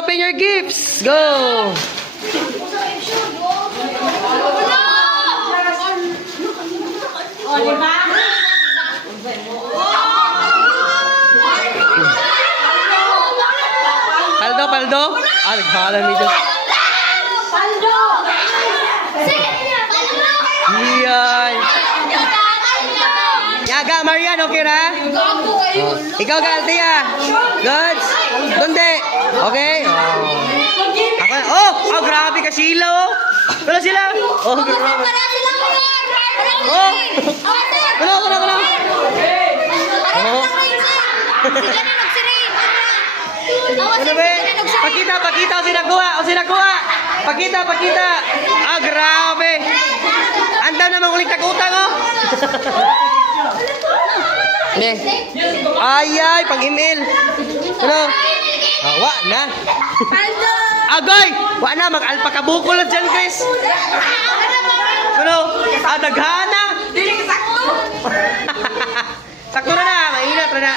open your gifts. Go. O, di ba? Paldo, paldo. Ah, naghalan nito. Paldo! Iyay. Yaga, Marian, okay na? Ikaw, Galtia. Good? Donde? Okay? Ako na. Oh, grabe ka sila, oh. Wala sila. Oh, grabe. Oh. Wala. Oh. Ano ba? Pakita o sinakuha. Pakita. Ah, grabe. Anda namang ulit nag-utang, oh. Ne. Ay, pang-email. Ano? Wa na. Agay! Wa na, mag-alpakabuko lang dyan, Chris. Ano? Daghana. Dili ka sakto. Sakto na na, maingat na na.